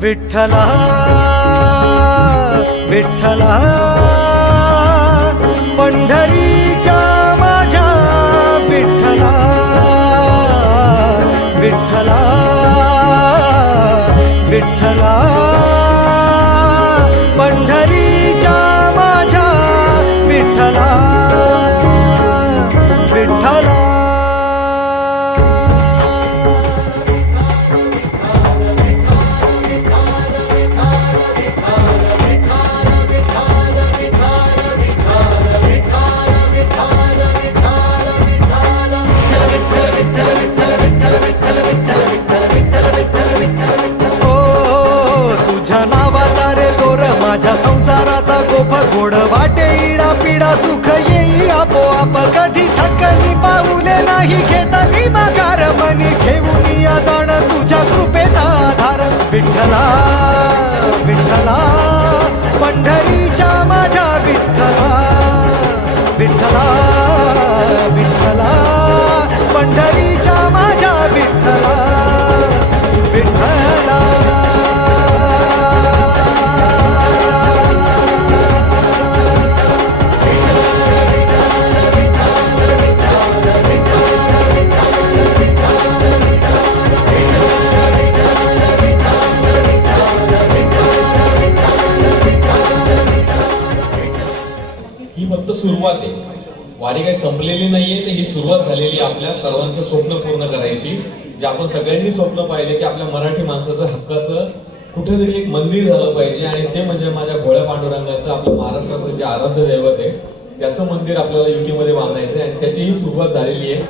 विठ्ठला विठ्ठला पंढरीच्या माझ्या विठ्ठला विठ्ठला विठ्ठला पंढरीच्या माझ्या विठ्ठला विठ्ठला माझ्या संसाराचा गोफ गोड वाटे इडा पिडा सुख येई आपोआप कधी थकली पाऊले नाही घेतली माघार मनी ठेवून या जाण तुझ्या कृपेचा आधार विठ्ठला विठ्ठला पंढरीच्या माझ्या विठ्ठला विठ्ठला विठ्ठला पंढरीच्या माझ्या विठ्ठला विठ्ठला ही फक्त सुरुवात आहे. वारी काही संपलेली नाहीये, तर ही सुरुवात झालेली आपल्या सर्वांचं स्वप्न पूर्ण करायची. जे आपण सगळ्यांनी स्वप्न पाहिले की आपल्या मराठी माणसाचं हक्काचं कुठेतरी एक मंदिर झालं पाहिजे, आणि ते म्हणजे माझ्या भोळ्या पांडुरंगाचं आपल्या महाराष्ट्राचं जे आराध्य दैवत आहे त्याचं मंदिर आपल्याला युके मध्ये बांधायचं आहे, आणि त्याची ही सुरुवात झालेली आहे.